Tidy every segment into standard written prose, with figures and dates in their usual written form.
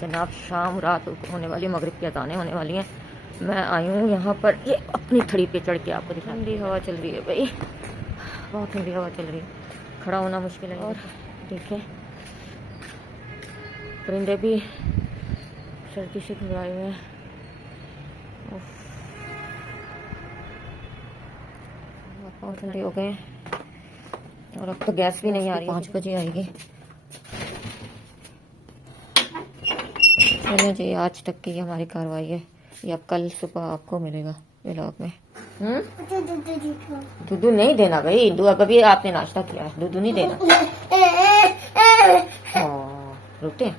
जनाब शाम रात होने वाली, मगरिब की अज़ानें होने वाली हैं। मैं आई हूँ यहाँ पर ये अपनी थड़ी पे चढ़ के आपको दिखा। ठंडी हवा चल रही है भाई, बहुत ठंडी हवा चल रही है, खड़ा होना मुश्किल है। और देखें परिंदे भी सर्दी से घबराए हुए हैं। बहुत ठंडी हो गए और अब तो गैस भी नहीं आ रही, 5 बजे आएगी। चलो जी, आज तक की हमारी कार्रवाई है, ये अब कल सुबह आपको मिलेगा व्लॉग में। दूध नहीं देना भाई, दूध अभी आपने नाश्ता किया, दूध नहीं देना। रोते हैं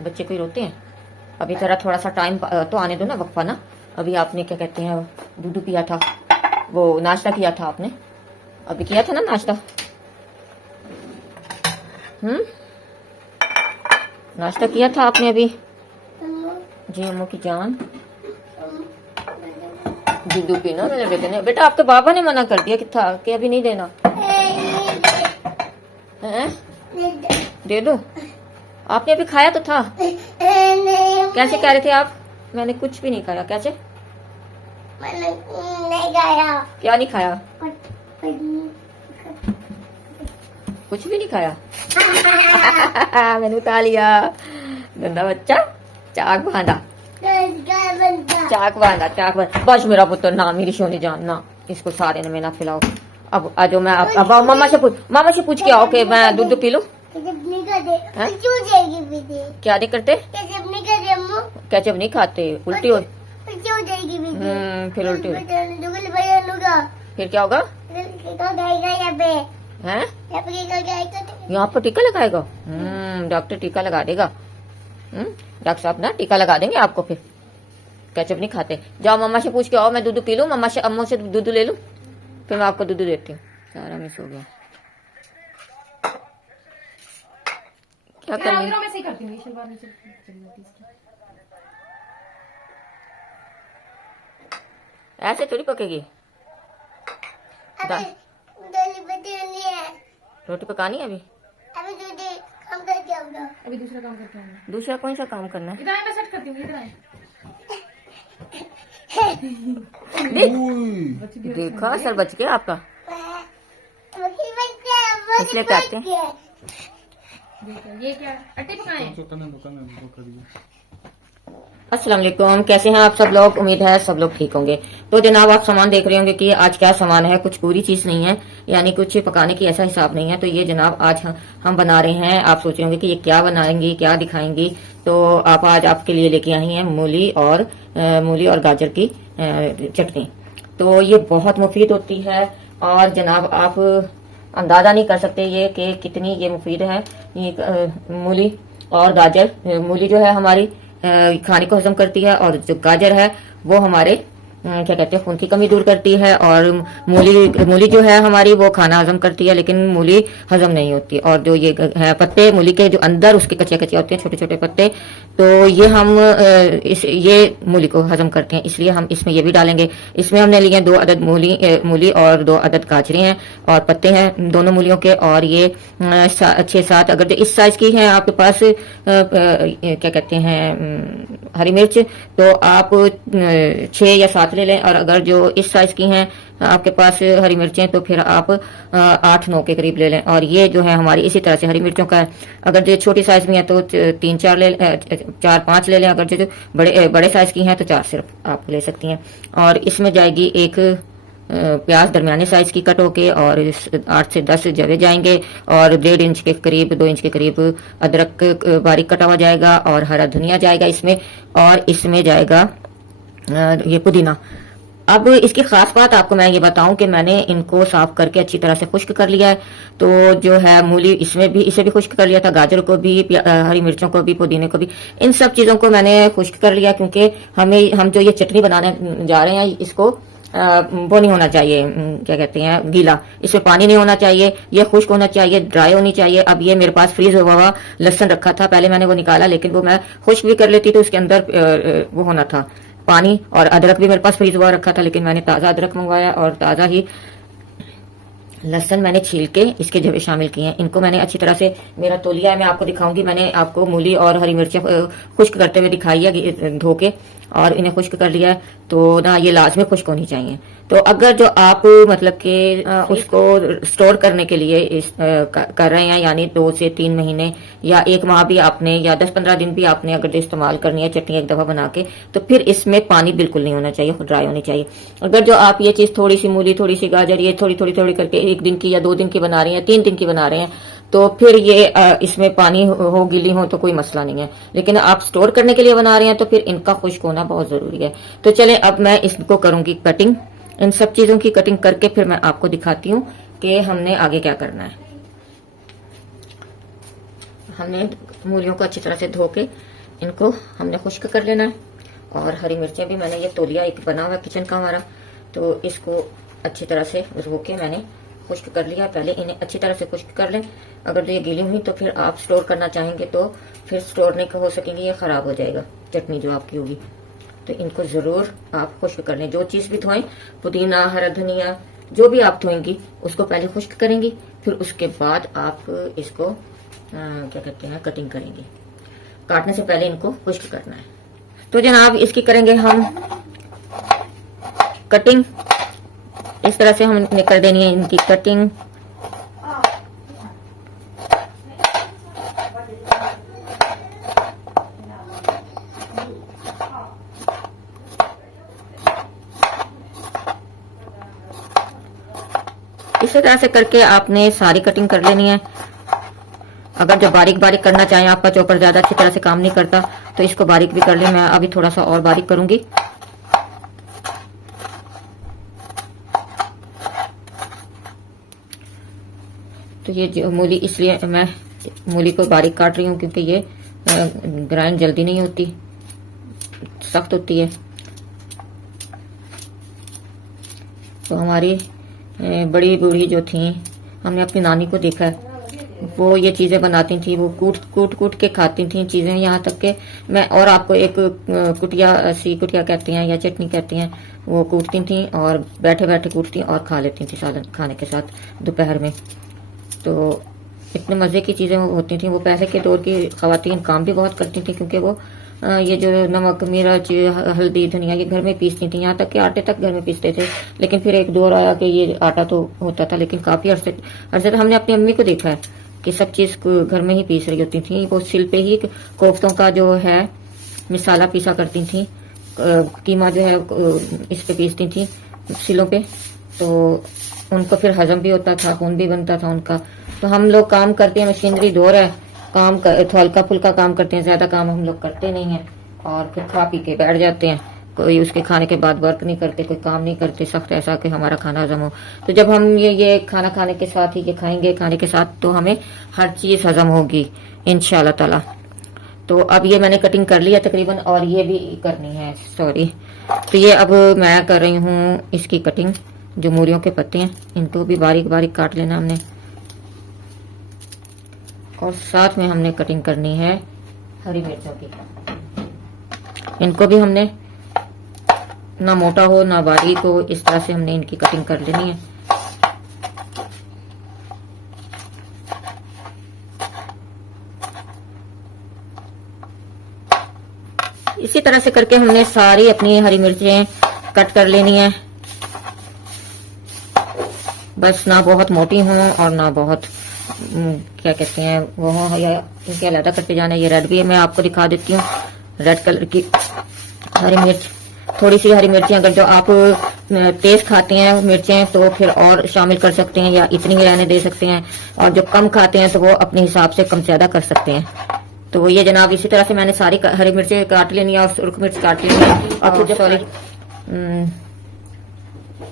बच्चे, कोई रोते हैं? अभी जरा थोड़ा सा टाइम तो आने दो ना, वक्फा ना। अभी आपने क्या कहते हैं दूध पिया था, वो नाश्ता किया था आपने, अभी किया था ना नाश्ता। नाश्ता किया था आपने अभी? जी अम्मू की जान, दूध पीना मेरे बेटे ने। बेटा आपके बाबा ने मना कर दिया कि अभी नहीं देना है? दे दो। आपने अभी खाया तो था। कैसे कह रहे थे आप? मैंने कुछ भी नहीं खाया। कैसे? मैंने नहीं खाया। क्या नहीं खाया? कुछ भी नहीं खाया। मैंने उठा लिया, गंदा बच्चा। चाक बांधा, चाक बांधा, चाक बांधा। बस मेरा पुत्र ना, मेरी सोनी जान ना, इसको सारे ने में ना खिलाओ। अब आ जाओ, मैं अब मामा से पूछ के आओ कि मैं दूध पी लूं। क्या नहीं करते? केचप नहीं खाते, उल्टी हो। फिर उल्टी हो, फिर क्या होगा? हैं? यहाँ पर टीका लगाएगा? डॉक्टर टीका लगा देगा। डॉक्टर साहब ना टीका लगा देंगे आपको। फिर केचप नहीं खाते। जाओ मम्मा से पूछ के आओ, मैं दूध पी लूं, मम्मा से अम्मू से दूध ले लूं, फिर मैं आपको दूध देती हूँ। सारा मिस हो गया। क्या करनी? ऐसे थोड़ी पकेगी। रोटी पकानी है अभी? अभी दूसरा काम करके आऊंगा। दूसरा कौन सा काम करना है? इधर मैं सेट करती हूँ, इधर आए। देखा सर, बच गया आपका, इसलिए कहते हैं। ये क्या अट्टे पकाए? अस्सलाम वालेकुम, कैसे हैं आप सब लोग? उम्मीद है सब लोग ठीक होंगे। तो जनाब आप सामान देख रहे होंगे कि आज क्या सामान है, कुछ पूरी चीज नहीं है, यानी कुछ पकाने की ऐसा हिसाब नहीं है। तो ये जनाब आज हम बना रहे हैं। आप सोच रहे होंगे कि ये क्या बनाएंगी, क्या दिखाएंगी। तो आप आज आपके लिए लेके आई हैं मूली और गाजर की चटनी। तो ये बहुत मुफीद होती है और जनाब आप अंदाजा नहीं कर सकते ये कि कितनी ये मुफीद है। ये मूली और गाजर, मूली जो है हमारी खाने को हजम करती है और जो गाजर है वो हमारे क्या कहते हैं खून की कमी दूर करती है। और मूली जो है हमारी वो खाना हजम करती है, लेकिन मूली हजम नहीं होती। और जो ये है पत्ते मूली के जो अंदर उसके कच्चे कच्चे होते हैं, छोटे छोटे पत्ते, तो ये हम ये मूली को हजम करते हैं, इसलिए हम इसमें ये भी डालेंगे। इसमें हमने लिए 2 अदद मूली और 2 अदद गाजरें हैं और पत्ते हैं दोनों मूलियों के। और ये 6-7 अगर इस साइज की है आपके पास क्या कहते हैं हरी मिर्च, तो आप 6 या 7 ले लें। और अगर जो इस साइज की हैं आपके पास हरी मिर्चें, तो फिर आप 8-9 के करीब ले लें। और ये जो है हमारी इसी तरह से हरी मिर्चों का है। अगर जो छोटी साइज में है तो 4-5 ले लें। अगर जो बड़े साइज की हैं तो 4 सिर्फ आप ले सकती हैं। और इसमें जाएगी एक प्याज दरमियाने साइज की कट होके, और 8 से 10 जवे जाएंगे, और 1.5 इंच के करीब 2 इंच के करीब अदरक बारीक कटा हुआ जाएगा, और हरा धनिया जाएगा इसमें, और इसमें जाएगा ये पुदीना। अब इसकी खास बात आपको मैं ये बताऊं कि मैंने इनको साफ करके अच्छी तरह से खुश्क कर लिया है। तो जो है मूली इसे भी खुश्क कर लिया था, गाजर को भी, हरी मिर्चों को भी, पुदीने को भी, इन सब चीजों को मैंने खुश्क कर लिया, क्योंकि हम जो ये चटनी बनाने जा रहे हैं इसको वो नहीं होना चाहिए, क्या कहते हैं गीला, इसमें पानी नहीं होना चाहिए, ये खुश्क होना चाहिए, ड्राई होनी चाहिए। अब ये मेरे पास फ्रीज हुआ लहसुन रखा था, पहले मैंने वो निकाला, लेकिन वो मैं खुश्क भी कर लेती तो उसके अंदर वो होना था पानी। और अदरक भी मेरे पास फ्रीज हुआ रखा था, लेकिन मैंने ताज़ा अदरक मंगवाया और ताज़ा ही लहसुन मैंने छील के इसके जवे शामिल किए हैं। इनको मैंने अच्छी तरह से, मेरा तौलिया है, मैं आपको दिखाऊंगी। मैंने आपको मूली और हरी मिर्चें खुश्क करते हुए दिखाई है, धो के, और इन्हें खुश्क कर लिया है। तो ना ये लाजमी खुश्क होनी चाहिए। तो अगर जो आप मतलब कि उसको स्टोर करने के लिए कर रहे हैं, यानी 2 से 3 महीने या 1 माह भी आपने, या 10-15 दिन भी आपने अगर इस्तेमाल करनी है चटनी एक दफा बना के, तो फिर इसमें पानी बिल्कुल नहीं होना चाहिए, ड्राई होनी चाहिए। अगर जो आप ये चीज थोड़ी सी मूली, थोड़ी सी गाजर, ये थोड़ी थोड़ी थोड़ी करके 1 दिन की या 2 दिन की बना रहे हैं, 3 दिन की बना रहे हैं, तो फिर ये इसमें पानी हो, गीली हो, तो कोई मसला नहीं है। लेकिन आप स्टोर करने के लिए बना रहे हैं तो फिर इनका खुश्क होना बहुत जरूरी है। तो चले अब मैं इसको करूंगी कटिंग। इन सब चीजों की कटिंग करके फिर मैं आपको दिखाती हूँ कि हमने आगे क्या करना है। हमने मूलियों को अच्छी तरह से धो के इनको हमने खुश्क कर लेना है। और हरी मिर्चें भी मैंने, ये तौलिया एक बना हुआ है किचन का हमारा, तो इसको अच्छी तरह से धो के मैंने खुश्क कर लिया। पहले इन्हें अच्छी तरह से खुश्क कर लें। अगर ये गीली हुई तो फिर आप स्टोर करना चाहेंगे तो फिर स्टोर नहीं हो सकेंगी, ये खराब हो जाएगा चटनी जो आपकी होगी। तो इनको जरूर आप खुश्क कर लें। जो चीज भी धोएं, पुदीना, हरा धनिया, जो भी आप धोएंगी उसको पहले खुश्क करेंगी, फिर उसके बाद आप इसको क्या कहते हैं, कटिंग करेंगे। काटने से पहले इनको खुश्क करना है। तो जनाब इसकी करेंगे हम कटिंग। इस तरह से हमने कर देनी है इनकी कटिंग। इसी तरह से करके आपने सारी कटिंग कर लेनी है। अगर जो बारीक बारीक करना चाहें, आपका चॉपर ज्यादा अच्छी तरह से काम नहीं करता, तो इसको बारीक भी कर लें। मैं अभी थोड़ा सा और बारीक करूंगी। तो ये जो मूली, इसलिए मैं मूली को बारीक काट रही हूँ क्योंकि ये ग्राइंड जल्दी नहीं होती, सख्त होती है। तो हमारी बड़ी बूढ़ी जो थी, हमने अपनी नानी को देखा है, वो ये चीजें बनाती थी, वो कूट के खाती थी चीजें। यहाँ तक के मैं और आपको एक कुटिया कहती हैं या चटनी कहती हैं, वो कूटती थी और बैठे बैठे कूटती और खा लेती थी सालन खाने के साथ दोपहर में। तो इतने मजे की चीजें होती थी। वो पहले के दौर की खवातीन काम भी बहुत करती थी क्योंकि वो ये जो नमक, मिर्च, हल्दी, धनिया ये घर में पीसती थी। यहाँ तक कि आटे तक घर में पीसते थे। लेकिन फिर एक दौर आया कि ये आटा तो होता था, लेकिन काफी अरसे तक हमने अपनी अम्मी को देखा है कि सब चीज घर में ही पीस रही होती थी। वो सिल पे ही कोफ्तों का जो है मसाला पीसा करती थी, कीमा जो है इस पे पीसती थी सिलों पे। तो उनको फिर हजम भी होता था, खून भी बनता था उनका। तो हम लोग काम करते हैं, मशीनरी दौर है, काम तो हल्का फुल्का काम करते हैं, ज्यादा काम हम लोग करते नहीं है। और फिर खा पी के बैठ जाते हैं, कोई उसके खाने के बाद वर्क नहीं करते, कोई काम नहीं करते सख्त ऐसा कि हमारा खाना हजम हो। तो जब हम ये खाना खाने के साथ ही ये खाएंगे, खाने के साथ, तो हमें हर चीज हजम होगी इंशाल्लाह ताला। तो अब ये मैंने कटिंग कर लिया तकरीबन, और ये भी करनी है, सॉरी। तो ये अब मैं कर रही हूँ इसकी कटिंग। जो मूलियों के पत्ते हैं इनको भी बारीक बारीक काट लेना हमने, और साथ में हमने कटिंग करनी है हरी मिर्चों की। इनको भी हमने ना मोटा हो ना बारीक हो, इस तरह से हमने इनकी कटिंग कर लेनी है। इसी तरह से करके हमने सारी अपनी हरी मिर्चें कट कर लेनी है। बस ना बहुत मोटी हों और ना बहुत क्या कहते हैं वो हो, या इनके अलग कटे जाना। ये रेड भी है, मैं आपको दिखा देती हूँ रेड कलर की हरी मिर्च। थोड़ी सी हरी मिर्चें अगर जो आप तेज खाते हैं मिर्चें तो फिर और शामिल कर सकते हैं, या इतनी ही रहने दे सकते हैं। और जो कम खाते हैं तो वो अपने हिसाब से कम ज्यादा कर सकते हैं। तो ये जनाब इसी तरह से मैंने सारी हरी मिर्चें काट लेनी है और सुर्ख मिर्च काट लेनी है। और फिर सॉरी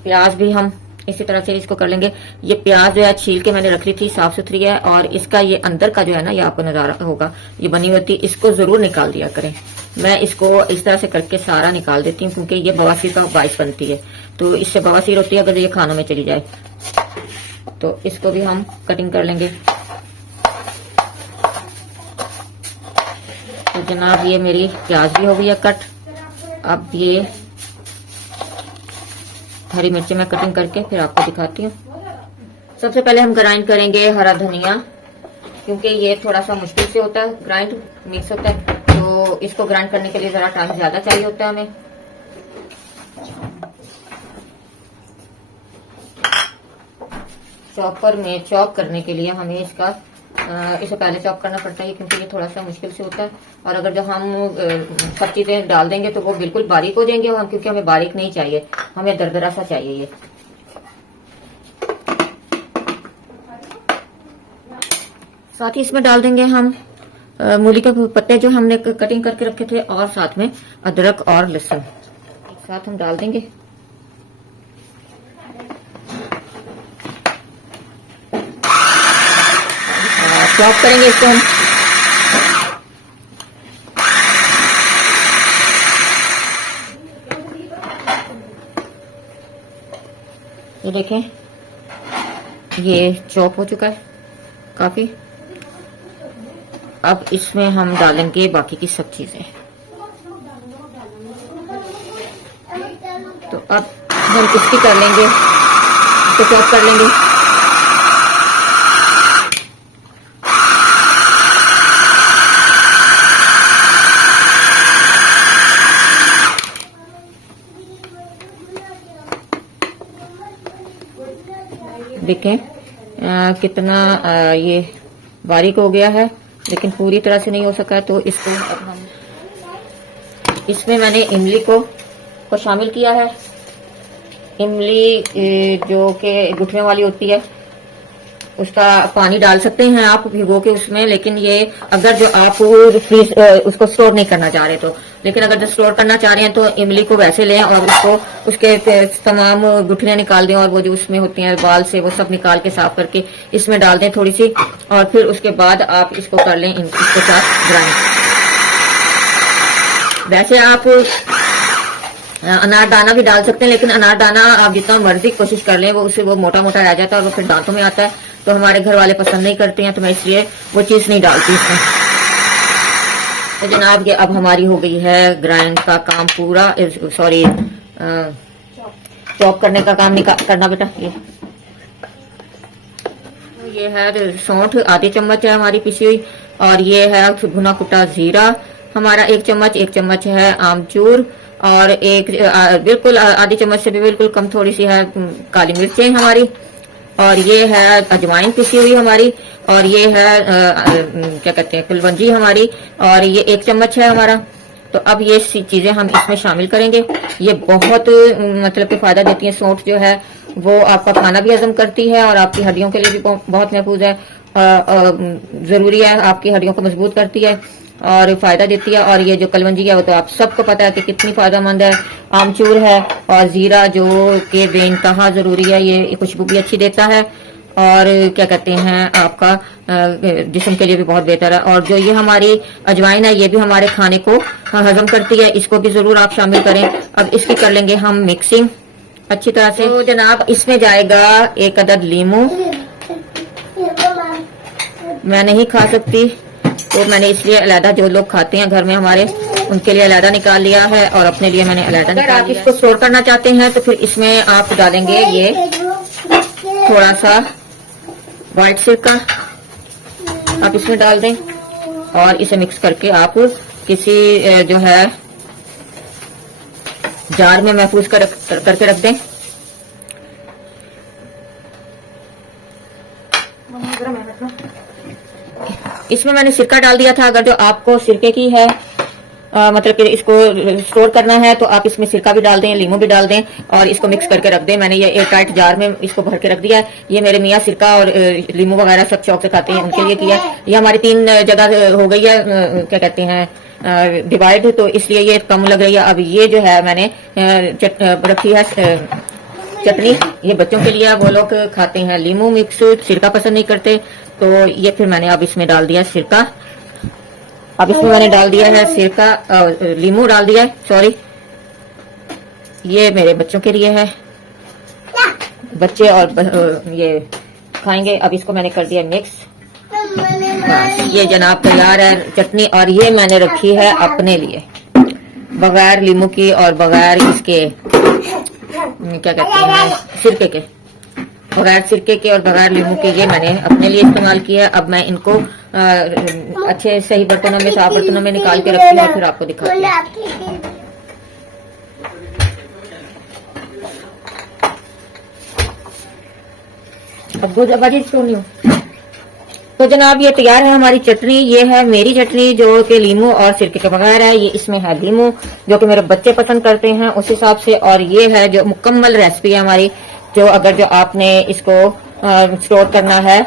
प्याज भी हम इसी तरह से इसको कर लेंगे। ये प्याज जो है छील के मैंने रख ली थी, साफ सुथरी है। और इसका ये अंदर का जो है ना, ये आपको नजारा होगा, ये बनी होती, इसको जरूर निकाल दिया करें। मैं इसको इस तरह से करके सारा निकाल देती हूँ क्योंकि ये बवासीर का बाइस बनती है। तो इससे बवासीर होती है अगर ये खानों में चली जाए। तो इसको भी हम कटिंग कर लेंगे। तो जनाब ये मेरी प्याज भी हो गई है कट। अब ये हरी मिर्ची मैं कटिंग करके फिर आपको दिखाती हूँ। सबसे पहले हम ग्राइंड करेंगे हरा धनिया, क्योंकि ये थोड़ा सा मुश्किल से होता है ग्राइंड, मिक्स होता है, तो इसको ग्राइंड करने के लिए जरा टाइम ज्यादा चाहिए होता है हमें। चॉपर में चॉप करने के लिए हमें इसे पहले चॉप करना पड़ता है, क्योंकि ये थोड़ा सा मुश्किल से होता है। और अगर जब हम सब चीजें डाल देंगे तो वो बिल्कुल बारीक हो जाएंगे, और क्योंकि हमें बारीक नहीं चाहिए, हमें दरदरा सा चाहिए ये। साथ ही इसमें डाल देंगे हम मूली के पत्ते जो हमने कटिंग करके रखे थे, और साथ में अदरक और लहसुन एक साथ हम डाल देंगे। चॉप करेंगे इसको हम। ये देखें, ये चॉप हो चुका है काफी। अब इसमें हम डालेंगे बाकी की सब चीजें। तो अब हम इसकी कर लेंगे, इसको चॉप कर लेंगे। देखें कितना ये बारीक हो गया है, लेकिन पूरी तरह से नहीं हो सका है। तो इसको अब हम इसमें मैंने इमली को शामिल किया है। इमली जो कि गुठने वाली होती है, उसका पानी डाल सकते हैं आप भिगो के उसमें, लेकिन ये अगर जो आप फ्रीज उसको स्टोर नहीं करना चाह रहे तो, लेकिन अगर जो स्टोर करना चाह रहे हैं तो इमली को वैसे लें और उसको उसके तमाम गुठलियां निकाल दें, और वो जो उसमें होती हैं बाल से, वो सब निकाल के साफ करके इसमें डाल दें थोड़ी सी, और फिर उसके बाद आप इसको कर लें इसके साथ ग्राइंड। वैसे आप अनारदाना भी डाल सकते हैं, लेकिन अनारदाना आप जितना मर्जी कोशिश कर लें, वो उससे वो मोटा मोटा रह जाता है और वो फिर दांतों में आता है, तो हमारे घर वाले पसंद नहीं करते हैं, तो मैं इसलिए वो चीज नहीं डालती इसमें। तो जनाब ये अब हमारी हो गई है ग्राइंड का काम पूरा, सॉरी चॉप करने का काम करना बेटा। ये है सौंठ आधी चम्मच है हमारी पिसी हुई, और ये है भुना कुटा जीरा हमारा 1 चम्मच, 1 चम्मच है आमचूर, और एक बिल्कुल आधी चम्मच से भी बिल्कुल कम थोड़ी सी है काली मिर्चें हमारी, और ये है अजवाइन पिसी हुई हमारी, और ये है क्या कहते हैं कुलवंजी हमारी, और ये 1 चम्मच है हमारा। तो अब ये चीजें हम इसमें शामिल करेंगे। ये बहुत मतलब कि फायदा देती है। सौंठ जो है वो आपका खाना भी हजम करती है, और आपकी हड्डियों के लिए भी बहुत महफूज है, जरूरी है, आपकी हड्डियों को मजबूत करती है और फायदा देती है। और ये जो कलवंजी है वो तो आप सबको पता है कि कितनी फायदेमंद है। आमचूर है और जीरा जो कि बेइंतहा जरूरी है, ये खुशबू भी अच्छी देता है, और क्या कहते हैं आपका जिस्म के लिए भी बहुत बेहतर है। और जो ये हमारी अजवाइन है, ये भी हमारे खाने को हजम करती है, इसको भी जरूर आप शामिल करें। अब इसकी कर लेंगे हम मिक्सिंग अच्छी तरह से। तो जनाब इसमें जाएगा 1 अदद लीमू, मैं नहीं खा सकती तो मैंने इसलिए अलहदा, जो लोग खाते हैं घर में हमारे, उनके लिए अलहदा निकाल लिया है, और अपने लिए मैंने अलहदा निकाल लिया। अगर आप इसको स्टोर करना चाहते हैं तो फिर इसमें आप डालेंगे ये थोड़ा सा व्हाइट सिरका, आप इसमें डाल दें, और इसे मिक्स करके आप किसी जो है जार में महफूज करके रख दें। इसमें मैंने सिरका डाल दिया था। अगर जो आपको सिरके की है मतलब कि इसको स्टोर करना है तो आप इसमें सिरका भी डाल दें, लीमू भी डाल दें, और इसको मिक्स करके रख दें। मैंने ये एयर टाइट जार में इसको भर के रख दिया है। ये मेरे मियाँ सिरका और लीमू वगैरह सब शौक से खाते हैं, उनके लिए किया है। ये हमारी 3 जगह हो गई है, क्या कहते हैं डिवाइड, तो इसलिए ये कम लग रही है। अब ये जो है मैंने रखी है चटनी, ये बच्चों के लिए, वो लोग खाते हैं लीमू मिक्स, सिरका पसंद नहीं करते, तो ये फिर मैंने अब इसमें डाल दिया सिरका। अब इसमें मैंने डाल दिया है सिरका, लीमू डाल दिया है, सॉरी, ये मेरे बच्चों के लिए है, बच्चे और ये खाएंगे। अब इसको मैंने कर दिया मिक्स, ये जनाब तैयार है चटनी। और ये मैंने रखी है अपने लिए बगैर लीमू की और बगैर इसके क्या कहते हैं सिरके के, बगैर सिरके के और बगैर नींबू के ये मैंने अपने लिए इस्तेमाल किया है। अब मैं इनको अच्छे सही बर्तनों में, साफ बर्तनों में निकाल के रखती हूँ, फिर आपको दिखाती हूँ। अब दूध आबादी छोड़नी हूँ। तो जनाब ये तैयार है हमारी चटनी। ये है मेरी चटनी जो कि लीमू और सिरके के बगैर है। ये इसमें है लीमू जो कि मेरे बच्चे पसंद करते हैं उस हिसाब से, और ये है जो मुकम्मल रेसिपी है हमारी, जो अगर जो आपने इसको स्टोर करना है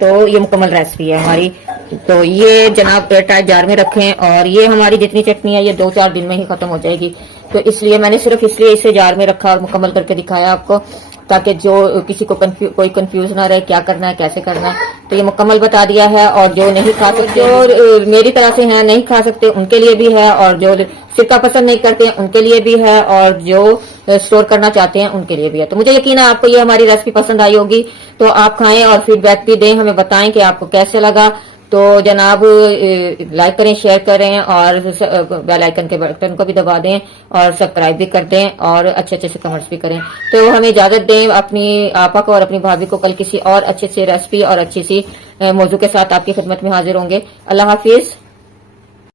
तो ये मुकम्मल रेसिपी है हमारी। तो ये जनाब एयरटाइट जार में रखें, और ये हमारी जितनी चटनी है ये 2-4 दिन में ही खत्म हो जाएगी। तो इसलिए मैंने सिर्फ इसलिए इसे जार में रखा और मुकम्मल करके दिखाया आपको, ताकि जो किसी को कोई कंफ्यूज ना रहे क्या करना है कैसे करना है। तो ये मुकम्मल बता दिया है। और जो नहीं खा सकते, जो मेरी तरह से हैं नहीं खा सकते, उनके लिए भी है, और जो सिरका पसंद नहीं करते हैं उनके लिए भी है, और जो स्टोर करना चाहते हैं उनके लिए भी है। तो मुझे यकीन है आपको ये हमारी रेसिपी पसंद आई होगी। तो आप खाएं और फीडबैक भी दें, हमें बताएं कि आपको कैसे लगा। तो जनाब लाइक करें, शेयर करें, और बेल आइकन के बटन को भी दबा दें, और सब्सक्राइब भी कर दें, और अच्छे अच्छे से कमेंट्स भी करें। तो हमें इजाजत दें, अपनी आपा को और अपनी भाभी को कल किसी और अच्छे से रेसिपी और अच्छी सी मौजू के साथ आपकी खिदमत में हाजिर होंगे। अल्लाह हाफिज।